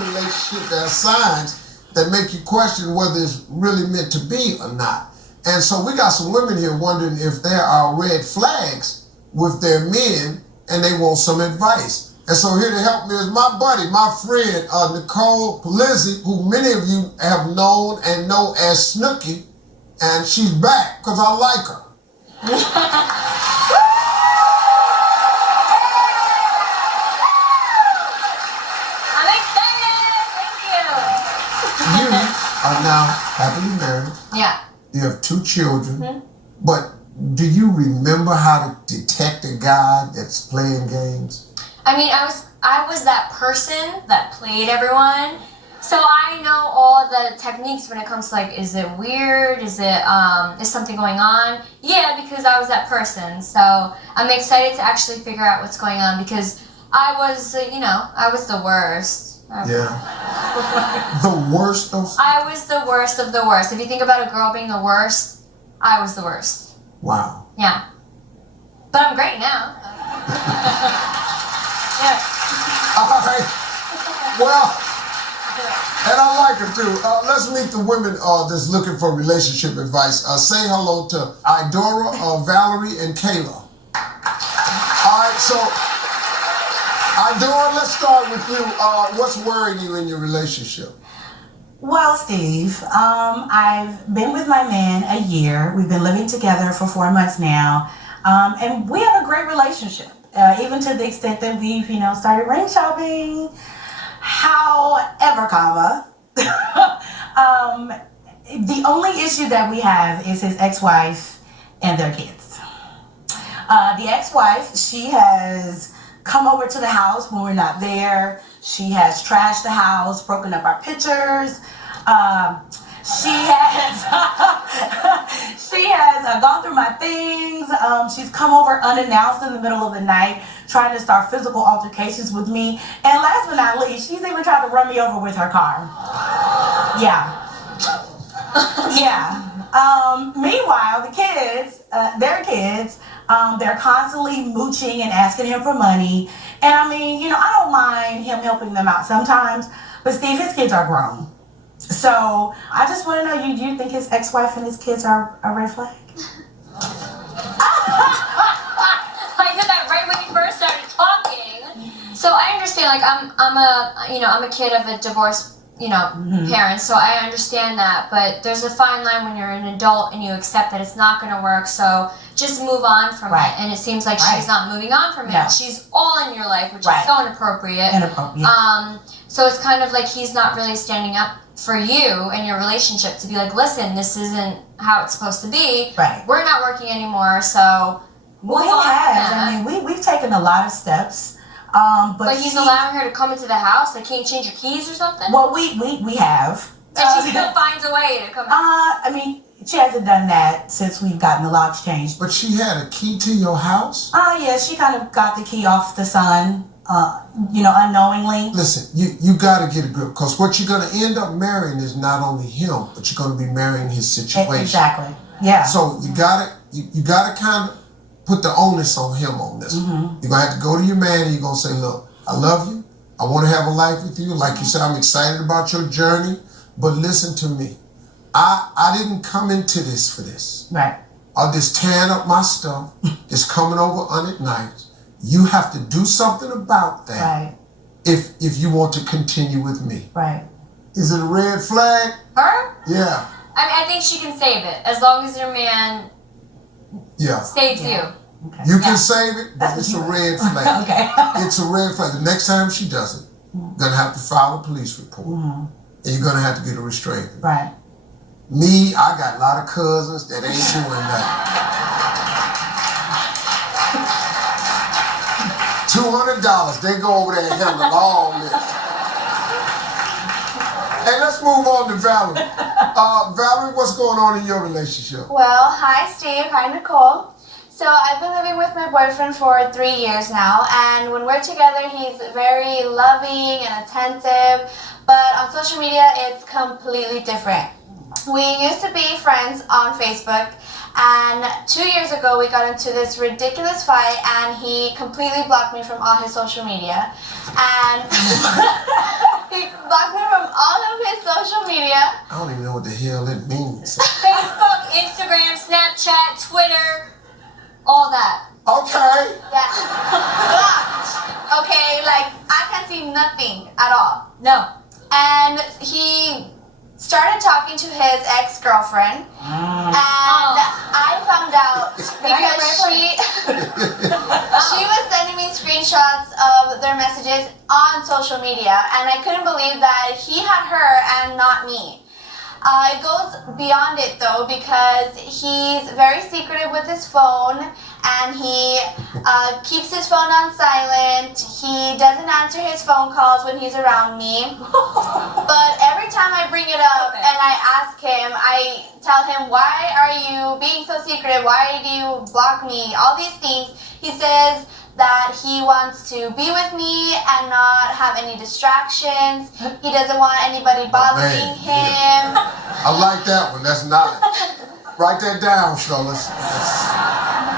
relationship, there are signs that make you question whether it's really meant to be or not. And so we got some women here wondering if there are red flags with their men and they want some advice. And so here to help me is my buddy, my friend, Nicole Polizzi, who many of you have known and know as Snooky. And she's back because I like her. I'm excited. Thank you. You are now happily married. Yeah. You have 2 children. But do you remember how to detect a guy that's playing games? I mean, I was that person that played everyone. So I know all the techniques when it comes to like, is it weird? Is something going on? Yeah, because I was that person. So I'm excited to actually figure out what's going on because I was, I was the worst. Yeah. The worst of? I was the worst of the worst. If you think about a girl being the worst, I was the worst. Wow. Yeah. But I'm great now. Yeah. All right. Well, and I like her too. Let's meet the women that's looking for relationship advice. Say hello to IDORA, Valerie, and Kayla. All right, so IDORA, let's start with you. What's worrying you in your relationship? Well, Steve, I've been with my man a year. We've been living together for 4 months now, and we have a great relationship, even to the extent that we've, started ring shopping. However, the only issue that we have is his ex-wife and their kids. The ex-wife, she has come over to the house when we're not there. She has trashed the house, broken up our pictures. She has gone through my things. She's come over unannounced in the middle of the night, trying to start physical altercations with me. And last but not least, she's even tried to run me over with her car. Yeah. Yeah. Meanwhile, the kids, they're constantly mooching and asking him for money. And I mean, I don't mind him helping them out sometimes, but Steve, his kids are grown. So I just want to know, do you think his ex-wife and his kids are a red flag? I did that right when you first started talking. So I understand, like I'm a kid of a divorced, parent, so I understand that. But there's a fine line when you're an adult and you accept that it's not going to work. So just move on from it. And it seems like she's not moving on from it. No. She's all in your life, which is so inappropriate. So it's kind of like he's not really standing up for you and your relationship to be like, listen, this isn't how it's supposed to be. Right. We're not working anymore, so move on. Well, he has. I mean, we've taken a lot of steps. But he's allowing her to come into the house. Like, can't change your keys or something? Well, we have. And she still finds a way to come in. I mean, she hasn't done that since we've gotten the locks changed. But she had a key to your house? Yeah, she kind of got the key off the son, unknowingly. Listen, you got to get a grip, because what you're going to end up marrying is not only him, but you're going to be marrying his situation. Exactly. Yeah. So you got to kind of put the onus on him on this. You're going to have to go to your man and you're going to say, look, I love you. I want to have a life with you. Like you said, I'm excited about your journey. But listen to me. I didn't come into this for this. Right. I'm just tearing up my stuff, just coming over unacknowledged. You have to do something about that. Right. If you want to continue with me. Right. Is it a red flag? Her? Yeah. I mean, I think she can save it as long as your man saves you. Okay. You can save it, but it's a red flag. Okay. It's a red flag. The next time she does it, you're going to have to file a police report. And you're going to have to get a restraining order. Right. Me, I got a lot of cousins that ain't doing that. $200, they go over there and handle all this. Hey, let's move on to Valerie. Valerie, what's going on in your relationship? Well, hi Steve, hi Nicole. So I've been living with my boyfriend for 3 years now, and when we're together, he's very loving and attentive, but on social media, it's completely different. We used to be friends on Facebook, and 2 years ago, we got into this ridiculous fight, and he completely blocked me from all his social media. And blocked me from all of his social media. I don't even know what the hell it means. Facebook, Instagram, Snapchat, Twitter, all that. Okay. Yeah. Blocked. Okay, like I can see nothing at all. No. And he started talking to his ex-girlfriend. And I found out because she was sending me screenshots of their messages on social media, and I couldn't believe that he had her and not me. It goes beyond it though, because he's very secretive with his phone, and he keeps his phone on silent. He doesn't answer his phone calls when he's around me. But every time I bring it up and I ask him, I tell him, why are you being so secretive? Why do you block me? All these things. He says that he wants to be with me and not have any distractions. He doesn't want anybody bothering him. I like that one. That's not it. Write that down, fellas.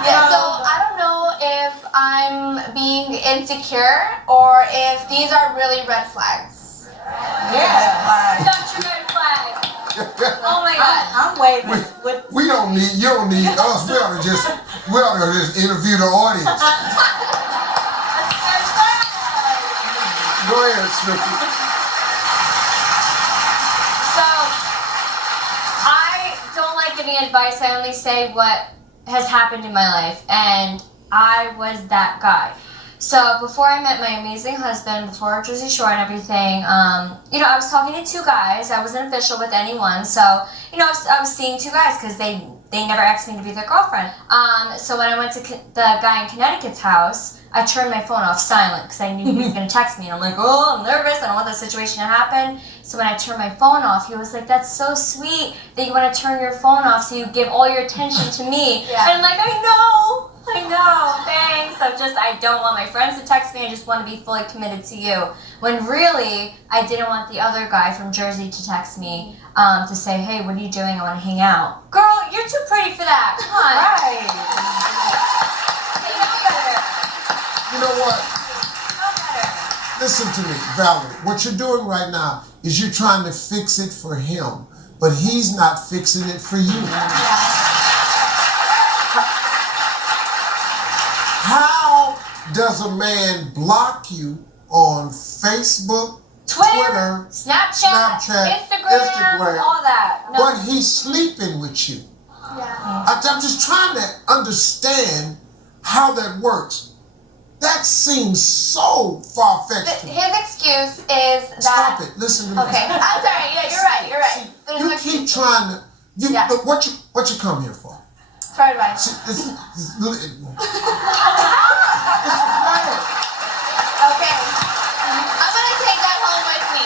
Yeah, so I don't know if I'm being insecure or if these are really red flags. Yeah. Such a red flag. Oh my God. I'm waving. You don't need us. We ought to just interview the audience. Go ahead, Snooki. So, I don't like giving advice. I only say what has happened in my life, and I was that guy. So before I met my amazing husband, before Jersey Shore and everything, I was talking to two guys. I wasn't official with anyone, so I was seeing two guys because they never asked me to be their girlfriend. So when I went to the guy in Connecticut's house, I turned my phone off silent because I knew he was going to text me. And I'm like, oh, I'm nervous. I don't want that situation to happen. So when I turned my phone off, he was like, that's so sweet that you want to turn your phone off so you give all your attention to me. Yeah. And I'm like, I know, thanks. I don't want my friends to text me. I just want to be fully committed to you. When really, I didn't want the other guy from Jersey to text me to say, hey, what are you doing? I want to hang out. Girl, you're too pretty for that. Come on. Right. You know better. You know what? Know better. Listen to me, Valerie. What you're doing right now is you're trying to fix it for him, but he's not fixing it for you. How does a man block you on Facebook, Twitter, Snapchat, Instagram, all that. No. but he's sleeping with you? Yeah. I'm just trying to understand how that works. That seems so far-fetched. to me. His excuse is that. Stop it. Listen to me. Okay, I'm sorry. Yeah, you're right. See, There's you no keep excuse. trying to. Yeah. Look, what you come here for? For advice. See, it's a flag. Okay. I'm gonna take that home with me.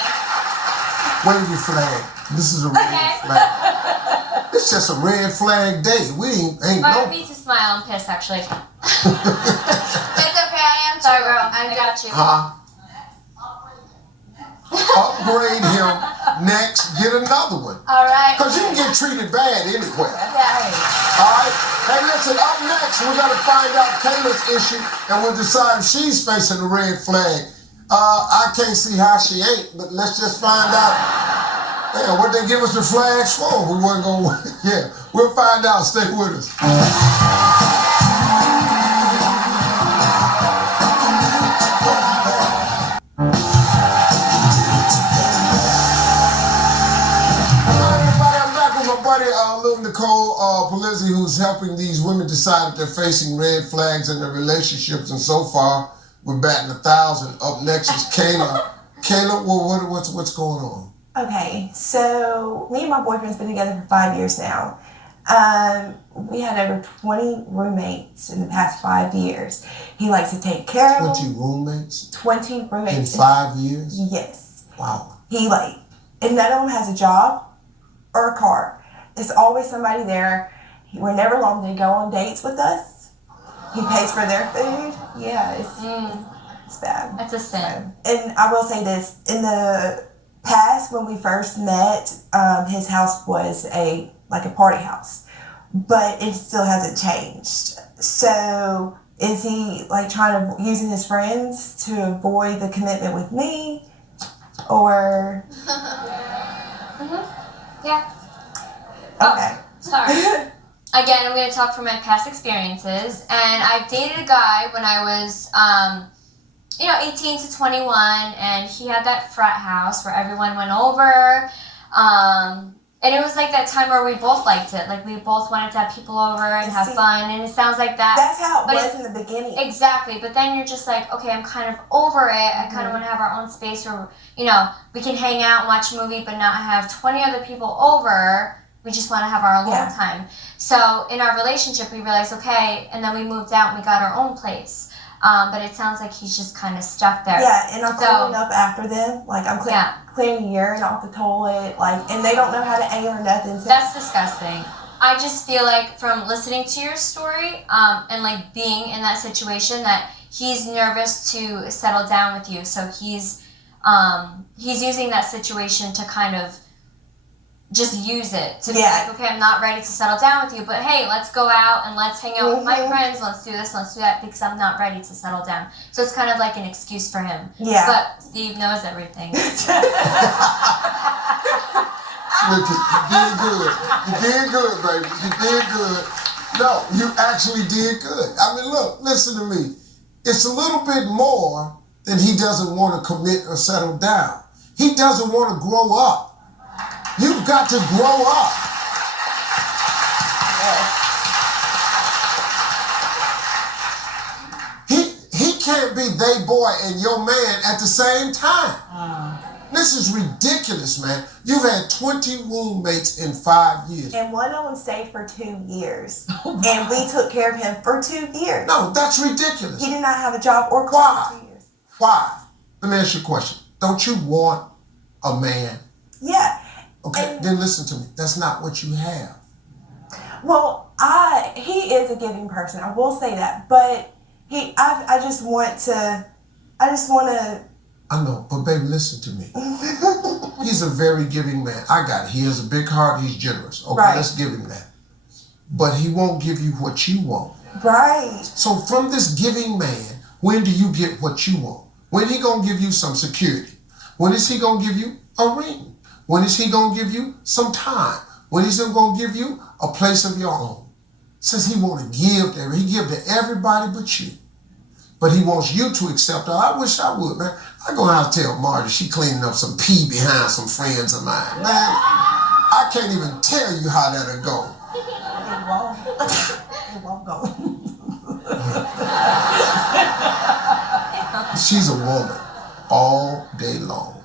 Wave your flag. This is a red flag. It's just a red flag day. We ain't But I no. need to smile. I'm pissed, actually. It's okay. I am too. Sorry, girl. I got you. Upgrade him. Next, get another one. All right. Cause you can get treated bad anywhere. Yeah. All right. Hey, listen. Up next, we're gonna find out Kayla's issue, and we'll decide if she's facing a red flag. I can't see how she ain't, but let's just find out. Yeah, what they give us the flags for? We weren't gonna. Yeah, we'll find out. Stay with us. Little Nicole Polizzi, who's helping these women decide if they're facing red flags in their relationships, and so far we're batting 1,000. Up next is Kayla. Kayla, well, what's going on? Okay, so me and my boyfriend's been together for 5 years now. We had over 20 roommates in the past 5 years. He likes to take care of 20 them. roommates 20 roommates in 5 years? Yes. Wow. And none of them has a job or a car. There's always somebody there. We're never alone. They go on dates with us. He pays for their food. Yeah, it's bad. That's a sin. And I will say this, in the past when we first met, his house was a party house, but it still hasn't changed. So is he using his friends to avoid the commitment with me? or Yeah. okay. Sorry. Again, I'm going to talk from my past experiences. And I dated a guy when I was, 18 to 21, and he had that frat house where everyone went over. And it was like that time where we both liked it. Like, we both wanted to have people over and have fun. And it sounds like that. That's how it but was in the beginning. Exactly. But then you're just like, okay, I'm kind of over it. I kind of want to have our own space where, we can hang out and watch a movie, but not have 20 other people over. We just want to have our alone time. So in our relationship, we realized, okay, and then we moved out and we got our own place. But it sounds like he's just kind of stuck there. Yeah, and I'm cleaning up after them. Like, I'm cleaning urine off the toilet. Like, and they don't know how to aim or nothing. So. That's disgusting. I just feel like from listening to your story and like being in that situation that he's nervous to settle down with you. So he's using that situation to kind of just use it to be like, okay, I'm not ready to settle down with you, but hey, let's go out and let's hang out with my friends, let's do this, let's do that, because I'm not ready to settle down. So it's kind of like an excuse for him. Yeah. But Steve knows everything. Look, you did good. You did good, baby. You did good. No, you actually did good. I mean, look, listen to me. It's a little bit more than he doesn't want to commit or settle down. He doesn't want to grow up. You've got to grow up. He can't be they boy and your man at the same time. This is ridiculous, man. You've had 20 roommates in 5 years. And one of them stayed for 2 years. And we took care of him for 2 years. No, that's ridiculous. He did not have a job or car for 2 years. Why? Let me ask you a question. Don't you want a man? Yeah. Okay, then listen to me. That's not what you have. Well, he is a giving person. I will say that. But I just want to. I know, but baby, listen to me. He's a very giving man. I got it. He has a big heart. He's generous. Okay, let's give him that. But he won't give you what you want. Right. So from this giving man, when do you get what you want? When he gonna give you some security? When is he gonna give you a ring? When is he going to give you some time? When is he going to give you a place of your own? Says he want to give to he give to everybody but you. But he wants you to accept her. I wish I would, man. I go out and tell Margie she cleaning up some pee behind some friends of mine. Man, I can't even tell you how that'll go. It won't go. She's a woman all day long.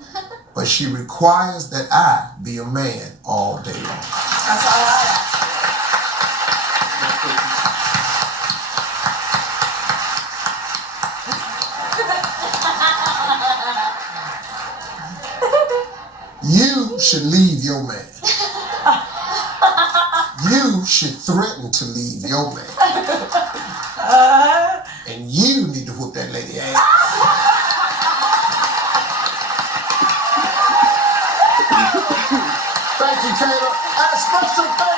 But she requires that I be a man all day long. That's all I ask. You should leave your man. You should threaten to leave your man. And you need to whoop that lady ass. Thank you, Kayla. And special thanks